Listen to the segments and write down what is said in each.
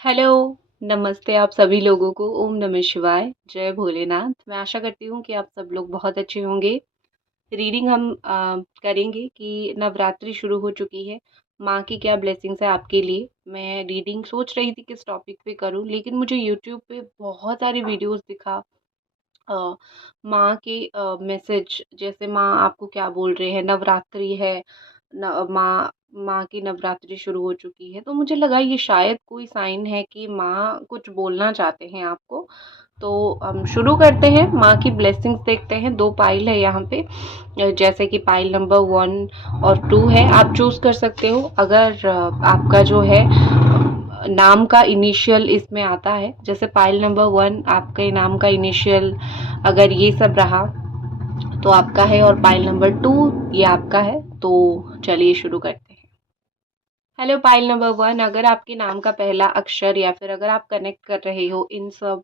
Hello, नमस्ते आप सभी लोगों को। ओम नमः शिवाय, जय भोलेनाथ। मैं आशा करती हूँ कि आप सब लोग बहुत अच्छे होंगे। रीडिंग हम करेंगे कि नवरात्रि शुरू हो चुकी है। माँ की क्या ब्लेसिंग्स है आपके लिए। मैं रीडिंग सोच रही थी किस टॉपिक पे करूँ, लेकिन मुझे यूट्यूब पे बहुत सारे वीडियोस दिखा माँ के मैसेज, जैसे माँ आपको क्या बोल रहे हैं, नवरात्रि है, माँ माँ की नवरात्रि शुरू हो चुकी है। तो मुझे लगा ये शायद कोई साइन है कि माँ कुछ बोलना चाहते हैं आपको। तो हम शुरू करते हैं, माँ की ब्लेसिंग्स देखते हैं। 2 पाइल है यहाँ पे, जैसे कि पाइल नंबर 1 और 2 है। आप चूज कर सकते हो। अगर आपका जो है नाम का इनिशियल इसमें आता है, जैसे पाइल नंबर 1 आपके नाम का इनिशियल अगर ये सब रहा तो आपका है, और पाइल नंबर 2 ये आपका है। तो चलिए शुरू करते हैं। हेलो पाइल नंबर 1, अगर आपके नाम का पहला अक्षर या फिर अगर आप कनेक्ट कर रहे हो इन सब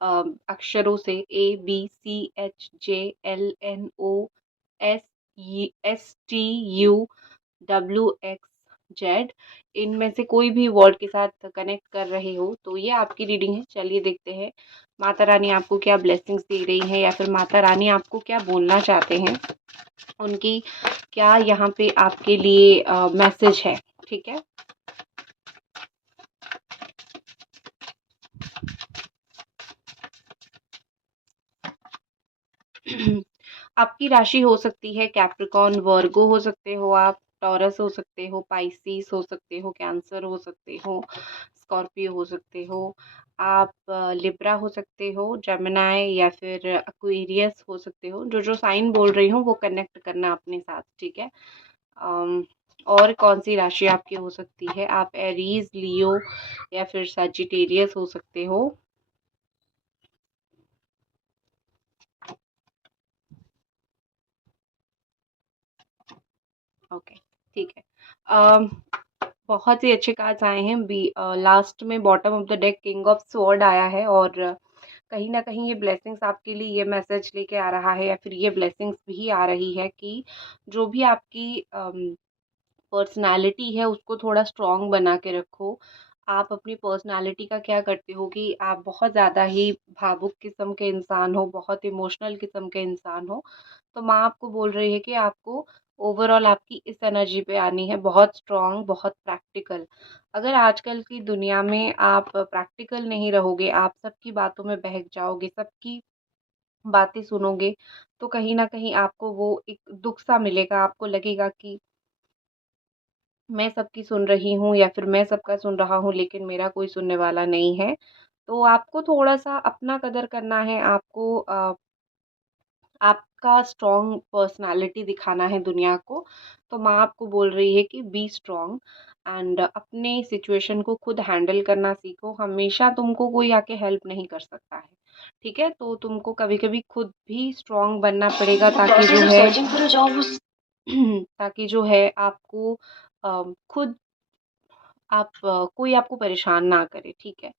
अक्षरों से, ABCHJLNOSSTUWXZ, इनमें से कोई भी वर्ड के साथ कनेक्ट कर रहे हो तो ये आपकी रीडिंग है। चलिए देखते हैं माता रानी आपको क्या ब्लेसिंग्स दे रही है, या फिर माता रानी आपको क्या बोलना चाहते हैं, उनकी क्या यहाँ पे आपके लिए मैसेज है। ठीक है। आपकी राशि हो सकती है कैप्रिकॉर्न, वर्गो हो सकते हो आप, टॉरस हो सकते हो, पाइसिस हो सकते हो, कैंसर हो सकते हो, स्कॉर्पियो हो सकते हो, आप लिब्रा हो सकते हो, जेमिनाई या फिर एक्वेरियस हो सकते हो। जो जो साइन बोल रही हूँ वो कनेक्ट करना अपने साथ। ठीक है। अम, और कौन सी राशि आपकी हो सकती है, आप एरीज, लियो या फिर सजिटेरियस हो सकते हो। ओके, ठीक है। अम, बहुत ही अच्छे कार्ड्स आए हैं। बी लास्ट में bottom of the deck king of sword आया है, और कहीं ना कहीं ये ब्लेसिंग्स आपके लिए ये मैसेज लेके आ रहा है, या फिर ये ब्लेसिंग्स भी आ रही है कि जो भी आपकी पर्सनालिटी है उसको थोड़ा स्ट्रॉन्ग बना के रखो। आप अपनी पर्सनालिटी का क्या करते हो कि आप बहुत ज़्यादा ही भावुक किस्म के इंसान हो, बहुत इमोशनल किस्म के इंसान हो। तो माँ आपको बोल रही है कि आपको ओवरऑल आपकी इस एनर्जी पे आनी है, बहुत स्ट्रॉन्ग, बहुत प्रैक्टिकल। अगर आजकल की दुनिया में आप प्रैक्टिकल नहीं रहोगे, आप सबकी बातों में बहक जाओगे, सबकी बातें सुनोगे, तो कहीं न कहीं आपको वो एक दुःख सा मिलेगा। आपको लगेगा कि मैं सबकी सुन रही हूँ, या फिर मैं सबका सुन रहा हूँ लेकिन मेरा कोई सुनने वाला नहीं है। तो आपको थोड़ा-सा अपना कदर करना है, आपको आपका स्ट्रॉन्ग पर्सनैलिटी दिखाना है दुनिया को। तो माँ आपको बोल रही है कि बी स्ट्रॉन्ग एंड अपने सिचुएशन को खुद हैंडल करना सीखो। हमेशा तुमको कोई आके हेल्प नहीं कर सकता है। ठीक है? तो तुमको कभी-कभी खुद भी स्ट्रॉन्ग बनना पड़ेगा, ताकि जो है ताकि जो है आपको खुद कोई आपको परेशान ना करे। ठीक है।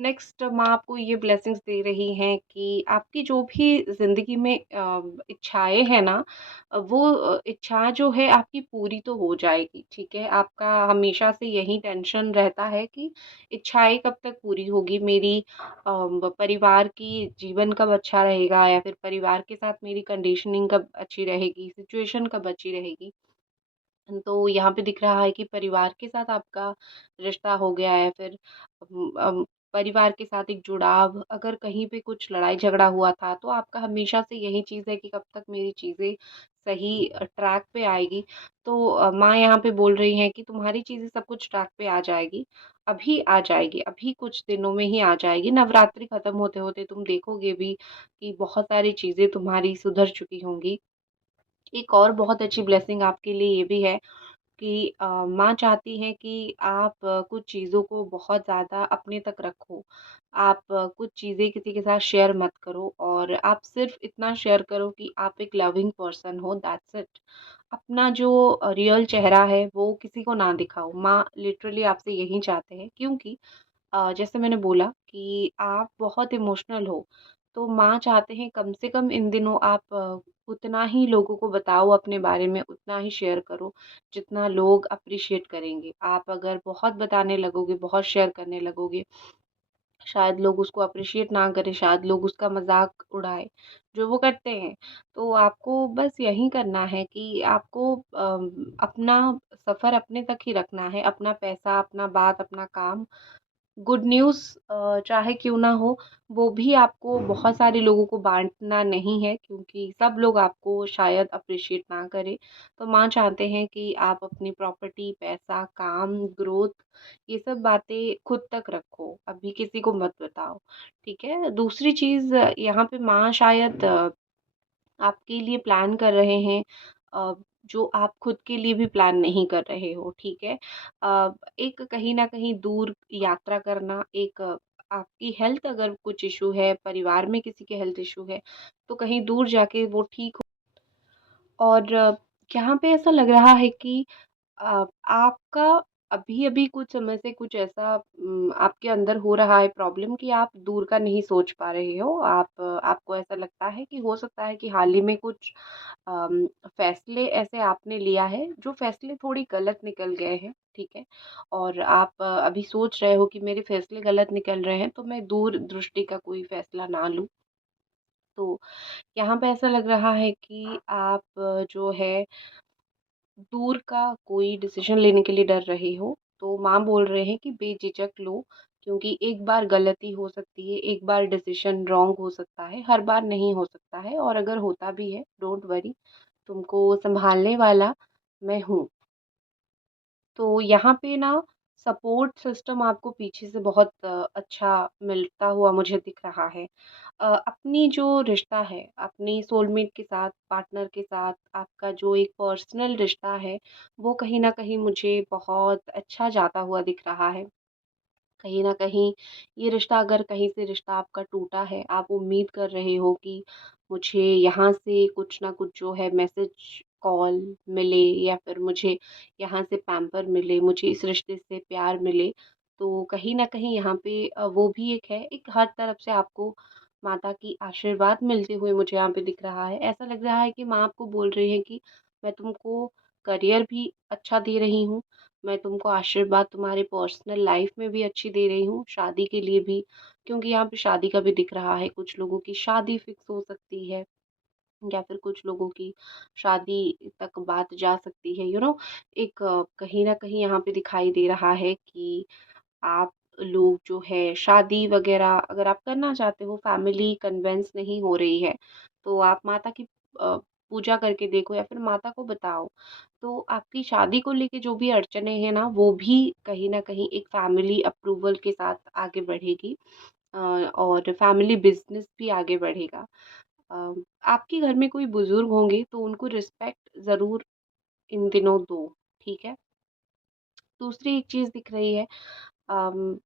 नेक्स्ट माँ आपको ये ब्लेसिंग्स दे रही हैं कि आपकी जो भी ज़िंदगी में इच्छाएँ हैं ना, वो इच्छा जो है आपकी पूरी तो हो जाएगी। ठीक है। आपका हमेशा से यही टेंशन रहता है कि इच्छाएँ कब तक पूरी होगी मेरी, परिवार की जीवन कब अच्छा रहेगा, या फिर परिवार के साथ मेरी कंडीशनिंग कब अच्छी रहेगी, सिचुएशन कब अच्छी रहेगी। तो यहाँ पे दिख रहा है कि परिवार के साथ आपका रिश्ता हो गया है, फिर परिवार के साथ एक जुड़ाव, अगर कहीं पे कुछ लड़ाई झगड़ा हुआ था तो आपका हमेशा से यही चीज़ है कि कब तक मेरी चीज़ें सही ट्रैक पे आएगी। तो माँ यहाँ पे बोल रही हैं कि तुम्हारी चीज़ें सब कुछ ट्रैक पे आ जाएगी, अभी आ जाएगी, अभी कुछ दिनों में ही आ जाएगी। नवरात्रि खत्म होते होते तुम देखोगे भी कि बहुत सारी चीज़ें तुम्हारी सुधर चुकी होंगी। एक और बहुत अच्छी ब्लेसिंग आपके लिए ये भी है कि माँ चाहती हैं कि आप कुछ चीज़ों को बहुत ज़्यादा अपने तक रखो। आप कुछ चीज़ें किसी के साथ शेयर मत करो, और आप सिर्फ़ इतना शेयर करो कि आप एक लविंग पर्सन हो, दैट्स इट। अपना जो रियल चेहरा है वो किसी को ना दिखाओ। माँ लिटरली आपसे यही चाहते हैं, क्योंकि जैसे मैंने बोला कि आप बहुत इमोशनल हो। तो माँ चाहते हैं कम से कम इन दिनों आप उतना ही लोगों को बताओ अपने बारे में, उतना ही शेयर करो, जितना लोग अप्रिशिएट करेंगे। आप अगर बहुत बताने लगोगे, बहुत शेयर करने लगोगे, शायद लोग उसको अप्रिशिएट ना करें, शायद लोग उसका मज़ाक उड़ाएँ, जो वो करते हैं। तो आपको बस यही करना है कि आपको अपना सफ़र अपने तक ही रखना है, अपना पैसा, अपना बात, अपना काम, गुड न्यूज़ चाहे क्यों ना हो, वो भी आपको बहुत सारे लोगों को बाँटना नहीं है, क्योंकि सब लोग आपको शायद अप्रिशिएट ना करें। तो माँ चाहते हैं कि आप अपनी प्रॉपर्टी, पैसा, काम, ग्रोथ, ये सब बातें खुद तक रखो, अभी किसी को मत बताओ, ठीक है? दूसरी चीज़ यहाँ पे माँ शायद आपके लिए प्लान कर रहे हैं अ, जो आप खुद के लिए भी प्लान नहीं कर रहे हो, ठीक है? एक कहीं न कहीं दूर यात्रा करना, एक आपकी हेल्थ अगर कुछ इश्यू है, परिवार में किसी के हेल्थ इश्यू है, तो कहीं दूर जाके वो ठीक और यहाँ पे ऐसा लग रहा है कि आपका अभी-अभी कुछ समय से कुछ ऐसा आपके अंदर हो रहा है प्रॉब्लम कि आप दूर का नहीं सोच पा रहे हो। आपको ऐसा लगता है कि हो सकता है कि हाल ही में कुछ फैसले ऐसे आपने लिया है, जो फैसले थोड़ी गलत निकल गए हैं, ठीक है? और आप अभी सोच रहे हो कि मेरे फैसले गलत निकल रहे हैं, तो मैं दूर दृष्टि का कोई फैसला ना लूँ। तो यहाँ पे ऐसा लग रहा है कि आप जो है दूर का कोई डिसीजन लेने के लिए डर रहे हो, तो माँ बोल रहे हैं कि बेझिझक लो, क्योंकि एक बार गलती हो सकती है, एक बार डिसीजन रॉन्ग हो सकता है, हर बार नहीं हो सकता है और अगर होता भी है, डोंट वरी, तुमको सँभालने वाला मैं हूँ। तो यहाँ पे ना सपोर्ट सिस्टम आपको पीछे से बहुत अच्छा मिलता हुआ मुझे दिख रहा है। अपनी जो रिश्ता है, अपनी सोलमेट के साथ, पार्टनर के साथ आपका जो एक पर्सनल रिश्ता है, वो कहीं न कहीं मुझे बहुत अच्छा जाता हुआ दिख रहा है। कहीं न कहीं ये रिश्ता अगर कहीं से रिश्ता आपका टूटा है, आप उम्मीद कर रहे हो कि मुझे यहाँ से कुछ ना कुछ जो है मैसेज, कॉल मिले या फिर मुझे यहाँ से पैम्पर मिले, मुझे इस रिश्ते से प्यार मिले, तो कहीं न कहीं यहाँ पे वो भी एक है, एक हर तरफ से आपको माता की आशीर्वाद मिलते हुए मुझे यहाँ पे दिख रहा है। ऐसा लग रहा है कि माँ आपको बोल रही है कि मैं तुमको करियर भी अच्छा दे रही हूँ, मैं तुमको आशीर्वाद तुम्हारे पर्सनल लाइफ में भी अच्छी दे रही हूँ, शादी के लिए भी, क्योंकि यहाँ पे शादी का भी दिख रहा है, कुछ लोगों की शादी फिक्स हो सकती है या फिर कुछ लोगों की शादी तक बात जा सकती है, एक कहीं न कहीं यहाँ पे दिखाई दे रहा है कि आप लोग जो है शादी वगैरह अगर आप करना चाहते हो, फैमिली कन्विंस नहीं हो रही है, तो आप माता की पूजा करके देखो या फिर माता को बताओ। तो आपकी शादी को लेके जो भी अड़चनें हैं ना, वो भी कहीं न कहीं एक फैमिली अप्रूवल के साथ आगे बढ़ेगी और फैमिली बिज़नेस भी आगे बढ़ेगा। अ, आपके घर में कोई बुज़ुर्ग होंगे तो उनको रिस्पेक्ट ज़रूर इन दिनों दो, ठीक है? दूसरी एक चीज़ दिख रही है अम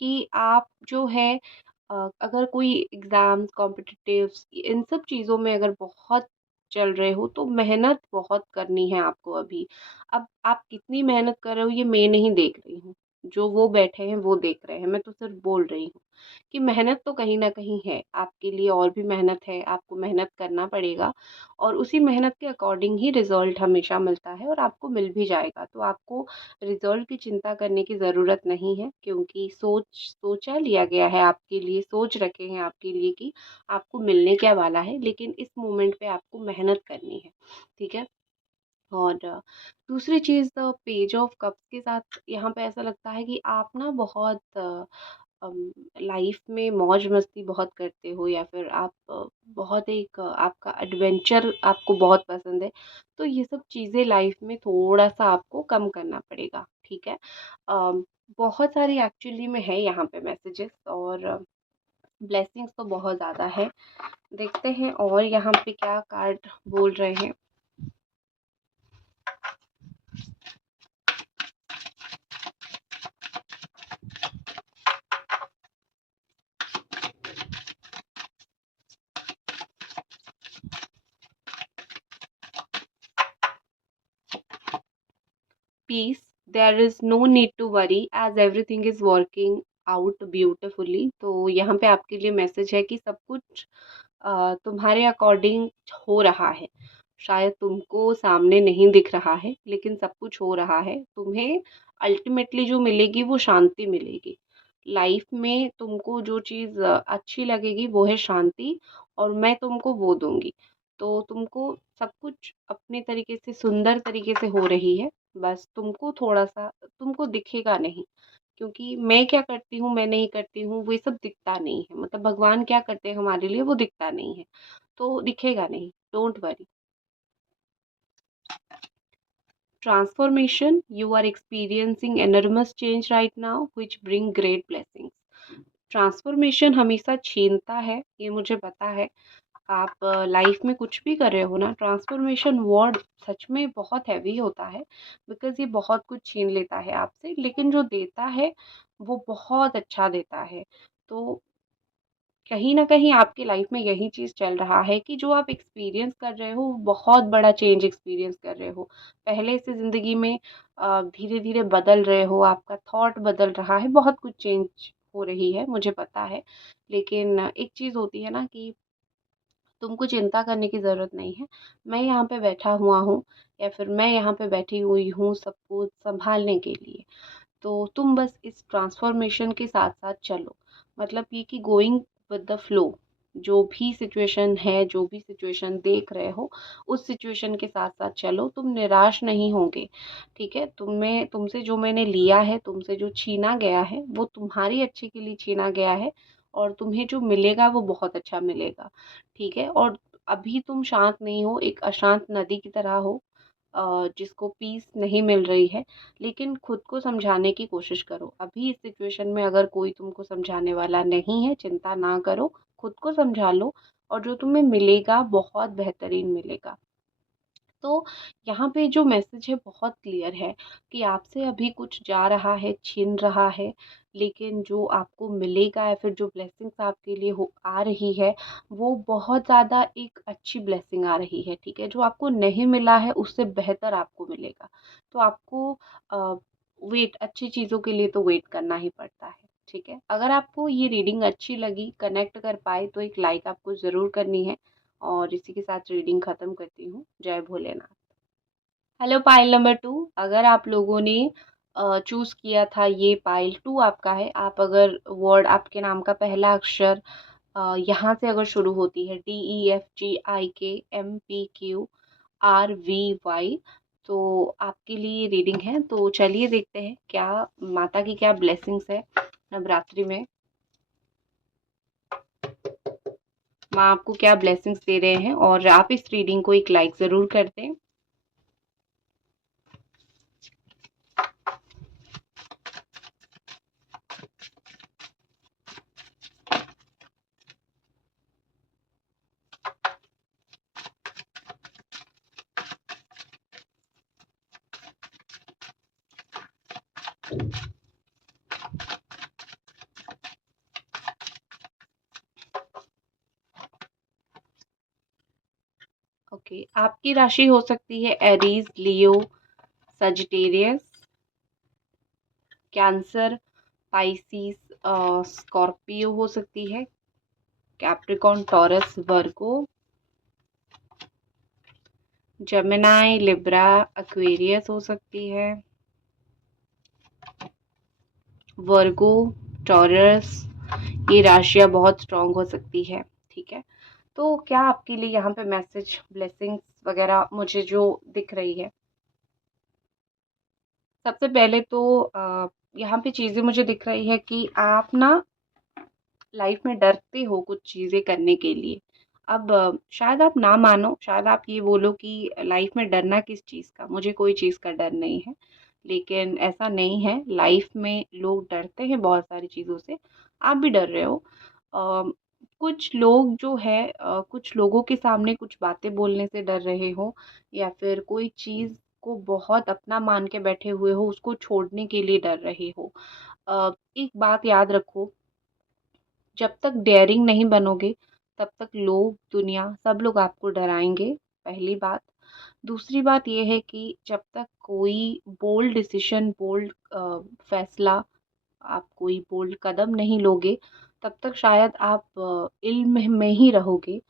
कि आप जो है अगर कोई एग्ज़ाम्स, कॉम्पिटिटिव्स इन सब चीज़ों में अगर बहुत चल रहे हो, तो मेहनत बहुत करनी है आपको अभी। अब आप कितनी मेहनत कर रहे हो ये मैं नहीं देख रही हूँ, जो वो बैठे हैं वो देख रहे हैं, मैं तो सिर्फ़ बोल रही हूँ कि मेहनत तो कहीं न कहीं है, आपके लिए और भी मेहनत है, आपको मेहनत करना पड़ेगा और उसी मेहनत के अकॉर्डिंग ही रिज़ल्ट हमेशा मिलता है और आपको मिल भी जाएगा। तो आपको रिज़ल्ट की चिंता करने की ज़रूरत नहीं है क्योंकि सोचा लिया गया है आपके लिए, सोच रखे हैं आपके लिए कि आपको मिलने क्या वाला है, लेकिन इस मोमेंट पे आपको मेहनत करनी है, ठीक है? और दूसरी चीज़ पेज ऑफ कप्स के साथ यहाँ पे ऐसा लगता है कि आप ना बहुत लाइफ में मौज-मस्ती बहुत करते हो या फिर आप बहुत एक आपका एडवेंचर आपको बहुत पसंद है, तो ये सब चीज़ें लाइफ में थोड़ा-सा आपको कम करना पड़ेगा, ठीक है? बहुत सारी एक्चुअली में है यहाँ पे मैसेजेस और ब्लेसिंग्स तो बहुत ज़्यादा है। देखते हैं और यहाँ पे क्या कार्ड बोल रहे हैं। Peace, there is no need to worry as everything is working out beautifully. तो यहाँ पे आपके लिए मैसेज है कि सब कुछ तुम्हारे अकॉर्डिंग हो रहा है। शायद तुमको सामने नहीं दिख रहा है, लेकिन सब कुछ हो रहा है। तुम्हें अल्टीमेटली जो मिलेगी वो शांति मिलेगी। लाइफ में तुमको जो चीज़ अच्छी लगेगी वो है शांति, और मैं तुमको वो दूँगी। तो तुमको सब कुछ अपने तरीके से, सुंदर तरीके से हो रही है। बस तुमको थोड़ा-सा तुमको दिखेगा नहीं, क्योंकि मैं क्या करती हूँ, मैं नहीं करती हूँ, वो ये सब दिखता नहीं है। मतलब भगवान क्या करते हैं हमारे लिए वो दिखता नहीं है, तो दिखेगा नहीं, don't worry. Transformation, you are experiencing enormous change right now, which bring great blessings. Transformation हमेशा छीनता है, ये मुझे पता है। आप लाइफ में कुछ भी कर रहे हो ना, ट्रांसफॉर्मेशन वर्ड सच में बहुत हैवी होता है, बिकॉज़ ये बहुत कुछ छीन लेता है आपसे, लेकिन जो देता है वो बहुत अच्छा देता है। तो कहीं न कहीं आपकी लाइफ में यही चीज़ चल रहा है कि जो आप एक्सपीरियंस कर रहे हो, वो बहुत बड़ा चेंज एक्सपीरियंस कर रहे हो। पहले से ज़िंदगी में धीरे-धीरे बदल रहे हो, आपका थॉट बदल रहा है, बहुत कुछ चेंज हो रही है, मुझे पता है। लेकिन एक चीज़ होती है ना कि तुमको चिंता करने की ज़रूरत नहीं है। मैं यहाँ पे बैठा हुआ हूँ, या फिर मैं यहाँ पे बैठी हुई हूँ सबको सँभालने के लिए। तो तुम बस इस ट्रांसफॉर्मेशन के साथ-साथ चलो। मतलब ये कि गोइंग विद द फ्लो, जो भी सिचुएशन है, जो भी सिचुएशन देख रहे हो, उस सिचुएशन के साथ-साथ चलो। तुम निराश नहीं होगे, ठीक है? तुमसे जो मैंने लिया है, तुमसे जो छीना गया है, वो तुम्हारी अच्छे के लिए छीना गया है, और तुम्हें जो मिलेगा वो बहुत अच्छा मिलेगा, ठीक है? और अभी तुम शांत नहीं हो, एक अशांत नदी की तरह हो, जिसको पीस नहीं मिल रही है। लेकिन खुद को समझाने की कोशिश करो। अभी इस सिचुएशन में अगर कोई तुमको समझाने वाला नहीं है, चिंता ना करो, खुद को समझा लो, और जो तुम्हें मिलेगा बहुत बेहतरीन मिलेगा। तो यहाँ पे जो मैसेज है बहुत क्लियर है कि आपसे अभी कुछ जा रहा है, छिन रहा है, लेकिन जो आपको मिलेगा या फिर जो ब्लेसिंग्स आपके लिए हो आ रही है, वो बहुत ज़्यादा एक अच्छी ब्लेसिंग आ रही है, ठीक है? जो आपको नहीं मिला है उससे बेहतर आपको मिलेगा। तो आपको अ, वेट अच्छी चीज़ों के लिए तो वेट करना ही पड़ता है, ठीक है? अगर आपको ये रीडिंग अच्छी लगी, कनेक्ट कर पाए, तो एक लाइक आपको ज़रूर करनी है, और इसी के साथ रीडिंग ख़त्म करती हूँ। जय भोलेनाथ। हेलो पाइल नंबर 2, अगर आप लोगों ने चूज़ किया था, ये पाइल 2 आपका है। आप अगर वर्ड, आपके नाम का पहला अक्षर यहाँ से अगर शुरू होती है, DEFGIKMPQRVY, तो आपके लिए रीडिंग है। तो चलिए देखते हैं क्या माता की क्या ब्लेसिंग्स है नवरात्रि में। माँ आपको क्या ब्लेसिंग्स दे रहे हैं, और आप इस रीडिंग को एक लाइक ज़रूर कर दें। ओके, आपकी राशि हो सकती है एरीज, लियो, सजिटेरियस, कैंसर, पाइसिस, स्कॉर्पियो हो सकती है, कैप्रिकॉर्न, टॉरस, वर्गो, जेमिनाई, लिब्रा, एक्वेरियस हो सकती है, वर्गो, टॉरस। ये राशियां बहुत स्ट्रांग हो सकती है, ठीक है? तो क्या आपके लिए यहाँ पे मैसेज, ब्लेसिंग्स वगैरह मुझे जो दिख रही है, सबसे पहले तो यहाँ पे चीज़ें मुझे दिख रही है कि आप ना लाइफ में डरते हो कुछ चीज़ें करने के लिए। अब शायद आप ना मानो, शायद आप ये बोलो कि लाइफ में डरना किस चीज़ का, मुझे कोई चीज़ का डर नहीं है। लेकिन ऐसा नहीं है, लाइफ में लोग डरते हैं बहुत सारी चीज़ों से, आप भी डर रहे हो। अ, कुछ लोग जो है कुछ लोगों के सामने कुछ बातें बोलने से डर रहे हो, या फिर कोई चीज़ को बहुत अपना मान के बैठे हुए हो, उसको छोड़ने के लिए डर रहे हो। एक बात याद रखो, जब तक डेयरिंग नहीं बनोगे, तब तक लोग, दुनिया, सब लोग आपको डराएँगे, पहली बात। दूसरी बात ये है कि जब तक कोई बोल्ड डिसीज़न, बोल्ड फैसला आप कोई बोल्ड कदम नहीं लोगे, तब तक शायद आप इल्म में ही रहोगे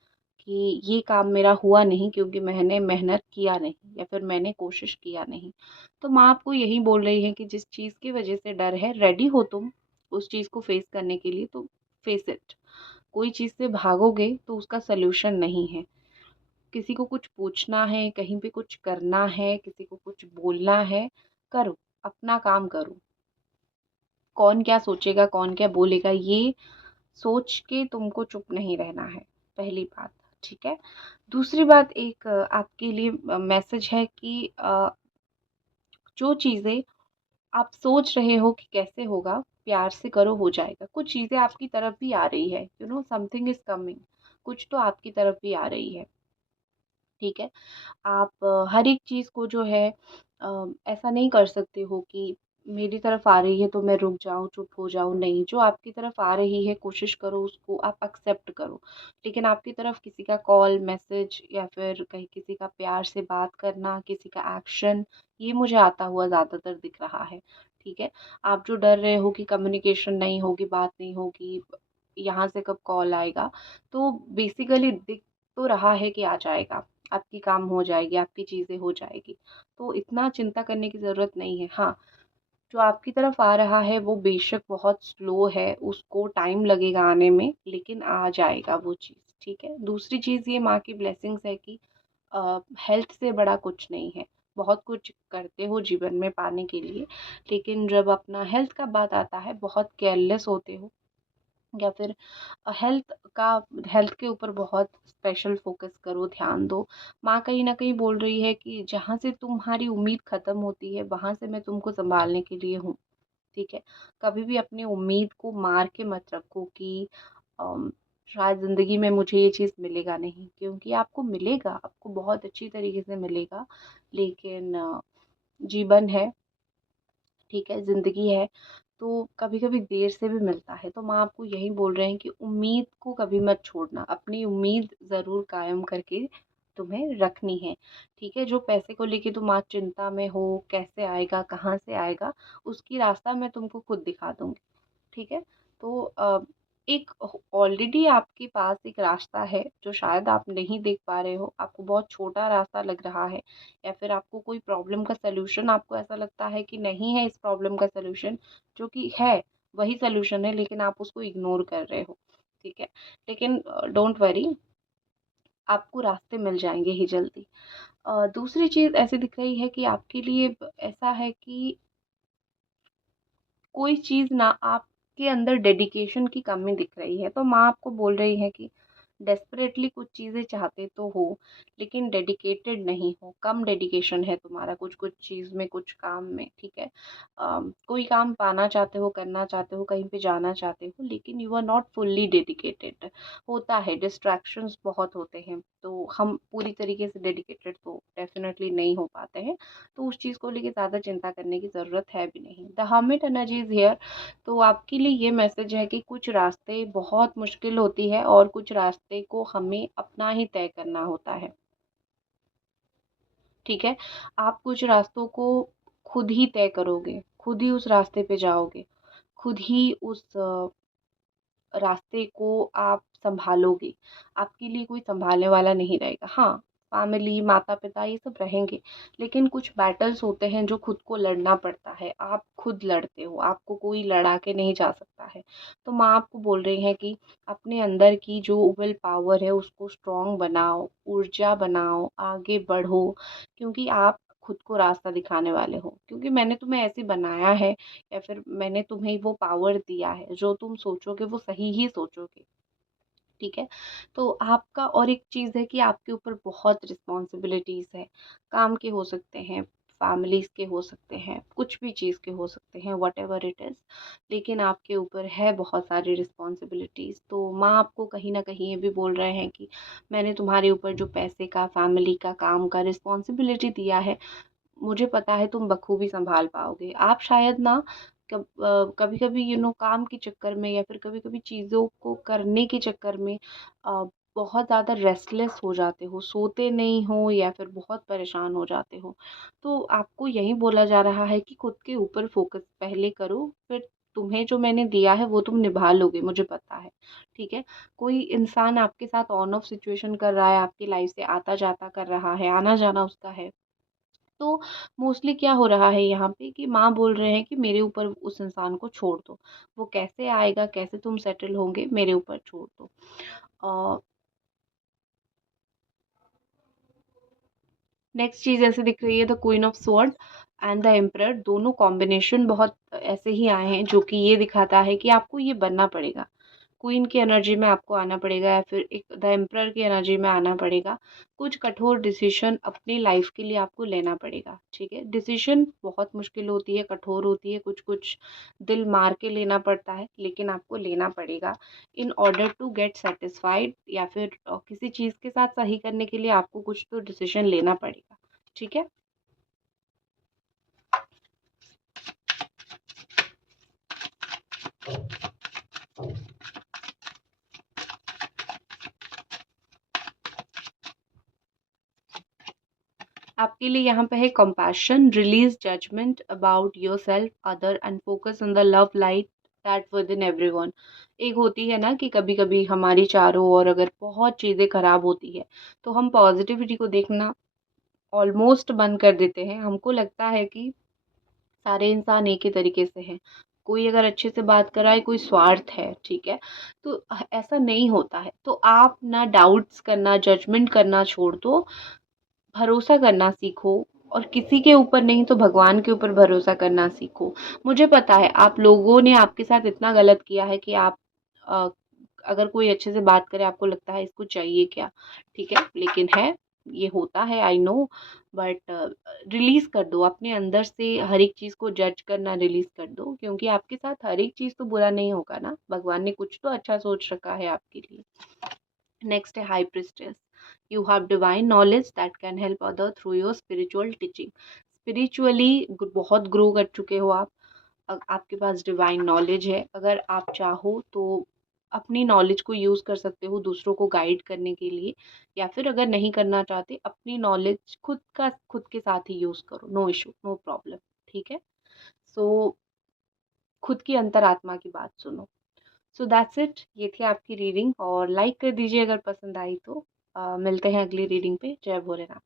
कि ये काम मेरा हुआ नहीं क्योंकि मैंने मेहनत किया नहीं या फिर मैंने कोशिश किया नहीं। तो माँ आपको यही बोल रही है कि जिस चीज़ की वजह से डर है, रेडी हो तुम उस चीज़ को फेस करने के लिए, तो फेस इट। कोई चीज़ से भागोगे तो उसका सॉल्यूशन नहीं है। किसी को कुछ पूछना है, कहीं पे कुछ करना है, किसी को कुछ बोलना है, करो, अपना काम करो। कौन क्या सोचेगा, कौन क्या बोलेगा, ये सोच के तुमको चुप नहीं रहना है, पहली बात, ठीक है? दूसरी बात एक आपके लिए मैसेज है कि जो चीज़ें आप सोच रहे हो कि कैसे होगा, प्यार से करो, हो जाएगा। कुछ चीज़ें आपकी तरफ भी आ रही है, समथिंग इज़ कमिंग, कुछ तो आपकी तरफ भी आ रही है, ठीक है? आप हर एक चीज़ को जो है ऐसा नहीं कर सकते हो कि मेरी तरफ आ रही है तो मैं रुक जाऊँ, चुप हो जाऊँ, नहीं। जो आपकी तरफ आ रही है कोशिश करो उसको आप एक्सेप्ट करो। लेकिन आपकी तरफ किसी का कॉल, मैसेज या फिर कहीं किसी का प्यार से बात करना, किसी का एक्शन, ये मुझे आता हुआ ज़्यादातर दिख रहा है, ठीक है? आप जो डर रहे हो कि कम्युनिकेशन नहीं होगी, बात नहीं होगी, यहाँ से कब कॉल आएगा, तो बेसिकली दिख तो रहा है कि आ जाएगा। आपकी काम हो जाएगी, आपकी चीज़ें हो जाएगी। तो इतना चिंता करने की ज़रूरत नहीं है। हाँ, जो आपकी तरफ आ रहा है वो बेशक बहुत स्लो है, उसको टाइम लगेगा आने में, लेकिन आ जाएगा वो चीज़, ठीक है? दूसरी चीज़ ये माँ की ब्लेसिंग्स है कि हेल्थ से बड़ा कुछ नहीं है। बहुत कुछ करते हो जीवन में पाने के लिए, लेकिन जब अपना हेल्थ का बात आता है, बहुत केयरलेस होते हो या फिर हेल्थ का हेल्थ के ऊपर बहुत स्पेशल फ़ोकस करो, ध्यान दो। माँ कहीं न कहीं बोल रही है कि जहाँ से तुम्हारी उम्मीद ख़त्म होती है, वहाँ से मैं तुमको सँभालने के लिए हूँ, ठीक है? कभी भी अपनी उम्मीद को मार के मत रखो कि अम, शायद ज़िंदगी में मुझे ये चीज़ मिलेगा नहीं, क्योंकि आपको मिलेगा, आपको बहुत अच्छी तरीके से मिलेगा। लेकिन जीवन है, ठीक है, ज़िंदगी है, तो कभी-कभी देर से भी मिलता है। तो माँ आपको यही बोल रहे हैं कि उम्मीद को कभी मत छोड़ना, अपनी उम्मीद ज़रूर कायम करके तुम्हें रखनी है, ठीक है? जो पैसे को लेके तुम आज चिंता में हो, कैसे आएगा, कहाँ से आएगा, उसकी रास्ता मैं तुमको खुद दिखा दूँगी। ठीक है? तो एक ऑलरेडी आपके पास एक रास्ता है जो शायद आप नहीं देख पा रहे हो, आपको बहुत छोटा रास्ता लग रहा है या फिर आपको कोई प्रॉब्लम का सॉल्यूशन आपको ऐसा लगता है कि नहीं है इस प्रॉब्लम का सॉल्यूशन, जो कि है, वही सॉल्यूशन है लेकिन आप उसको इग्नोर कर रहे हो, ठीक है? लेकिन डोंट वरी, आपको रास्ते मिल जाएँगे ही जल्दी। दूसरी चीज़ ऐसी दिख रही है कि आपके लिए ऐसा है कि कोई चीज़ ना आपके अंदर डेडिकेशन की कमी दिख रही है। तो माँ आपको बोल रही है कि डेस्परेटली कुछ चीज़ें चाहते तो हो, लेकिन डेडिकेटेड नहीं हो। कम डेडिकेशन है तुम्हारा कुछ-कुछ चीज़ में, कुछ काम में, ठीक है? कोई काम पाना चाहते हो, करना चाहते हो, कहीं पे जाना चाहते हो, लेकिन you are not fully dedicated. होता है, डिस्ट्रैक्शंस बहुत होते हैं, तो हम पूरी तरीके से डेडिकेटेड तो डेफ़िनेटली नहीं हो पाते हैं। तो उस चीज़ को लेके ज़्यादा चिंता करने की ज़रूरत है भी नहीं। The hermit energy is here, तो आपके लिए ये मैसेज है कि कुछ रास्ते बहुत मुश्किल होती है और कुछ रास्ते को हमें अपना ही तय करना होता है, ठीक है? आप कुछ रास्तों को खुद ही तय करोगे, खुद ही उस रास्ते पे जाओगे, खुद ही उस रास्ते को आप सँभालोगे, आपके लिए कोई सँभालने वाला नहीं रहेगा। हाँ, फैमिली, माता-पिता ये सब रहेंगे, लेकिन कुछ बैटल्स होते हैं जो खुद को लड़ना पड़ता है, आप खुद लड़ते हो, आपको कोई लड़ा के नहीं जा सकता है। तो माँ आपको बोल रही हैं कि अपने अंदर की जो विल पावर है उसको स्ट्रॉन्ग बनाओ, ऊर्जा बनाओ, आगे बढ़ो, क्योंकि आप खुद को रास्ता दिखाने वाले हो। क्योंकि मैंने तुम्हें ऐसे बनाया है या फिर मैंने तुम्हें वो पावर दिया है, जो तुम सोचोगे वो सही ही सोचोगे, ठीक है? तो आपका और एक चीज़ है कि आपके ऊपर बहुत रिस्पॉन्सिबिलिटीज़ है, काम के हो सकते हैं, फैमिलीज़ के हो सकते हैं, कुछ भी चीज़ के हो सकते हैं, व्हाटएवर इट इज़, लेकिन आपके ऊपर है बहुत सारी रिस्पॉन्सिबिलिटीज़। तो माँ आपको कहीं न कहीं ये भी बोल रहे हैं कि मैंने तुम्हारे ऊपर जो पैसे का, फैमिली का, काम का रिस्पॉन्सिबिलिटी दिया है, मुझे पता है तुम बखूबी सँभाल पाओगे। आप शायद ना कभी-कभी काम के चक्कर में या फिर कभी-कभी चीज़ों को करने के चक्कर में बहुत ज़्यादा रेस्टलेस हो जाते हो, सोते नहीं हो या फिर बहुत परेशान हो जाते हो। तो आपको यही बोला जा रहा है कि खुद के ऊपर फ़ोकस पहले करो, फिर तुम्हें जो मैंने दिया है वो तुम निभा लोगे, मुझे पता है, ठीक है। कोई इंसान आपके साथ ऑन ऑफ सिचुएशन कर रहा है, आपकी लाइफ से आता जाता कर रहा है, आना जाना उसका है, तो मोस्टली क्या हो रहा है यहाँ पे कि माँ बोल रहे हैं कि मेरे ऊपर उस इंसान को छोड़ दो, वो कैसे आएगा, कैसे तुम सेटल होंगे, मेरे ऊपर छोड़ दो। नेक्स्ट चीज ऐसे दिख रही है the queen of sword and the emperor, दोनों कॉम्बिनेशन बहुत ऐसे ही आए हैं जो कि ये दिखाता है कि आपको ये बनना पड़ेगा, क्वीन की एनर्जी में आपको आना पड़ेगा या फिर एक द एम्परर की एनर्जी में आना पड़ेगा। कुछ कठोर डिसीजन अपनी लाइफ के लिए आपको लेना पड़ेगा, ठीक है। डिसीजन बहुत मुश्किल होती है, कठोर होती है, कुछ कुछ दिल मार के लेना पड़ता है, लेकिन आपको लेना पड़ेगा in order to get satisfied, या फिर किसी चीज़ के साथ सही करने के लिए आपको कुछ तो डिसीजन लेना पड़ेगा, ठीक है। आपके लिए यहाँ पे है compassion, release judgement about yourself, other and focus on the love light that within everyone. एक होती है ना कि कभी कभी हमारी चारों ओर अगर बहुत चीज़ें खराब होती है तो हम पॉजिटिविटी को देखना ऑलमोस्ट बंद कर देते हैं। हमको लगता है कि सारे इंसान एक ही तरीके से हैं, कोई अगर अच्छे से बात कर रहा है, कोई स्वार्थ है, ठीक है। तो ऐसा नहीं होता है, तो आप ना डाउट्स करना, जजमेंट करना छोड़ दो, भरोसा करना सीखो, और किसी के ऊपर नहीं तो भगवान के ऊपर भरोसा करना सीखो। मुझे पता है आप लोगों ने आपके साथ इतना गलत किया है कि आप अ, अगर कोई अच्छे से बात करे आपको लगता है इसको चाहिए क्या, ठीक है, लेकिन है, ये होता है, आई नो, बट रिलीज कर दो अपने अंदर से, हर एक चीज को जज करना रिलीज कर दो, क्योंकि आपके साथ हर एक चीज तो बुरा नहीं होगा ना, भगवान ने कुछ तो अच्छा सोच रखा है आपके लिए। नेक्स्ट है high priestess, you have divine knowledge that can help other through your spiritual teaching. Spiritually बहुत ग्रो कर चुके हो आप, आपके पास डिवाइन नॉलेज है, अगर आप चाहो तो अपनी नॉलेज को यूज़ कर सकते हो दूसरों को गाइड करने के लिए, या फिर अगर नहीं करना चाहते अपनी नॉलेज खुद के साथ ही यूज़ करो, नो इशू, नो प्रॉब्लम, ठीक है। सो खुद की अंतरात्मा की बात सुनो। सो दैट्स इट, ये थी आपकी रीडिंग, और लाइक कर दीजिए अगर पसंद आई तो। मिलते हैं अगली रीडिंग पे। जय भोलेनाथ।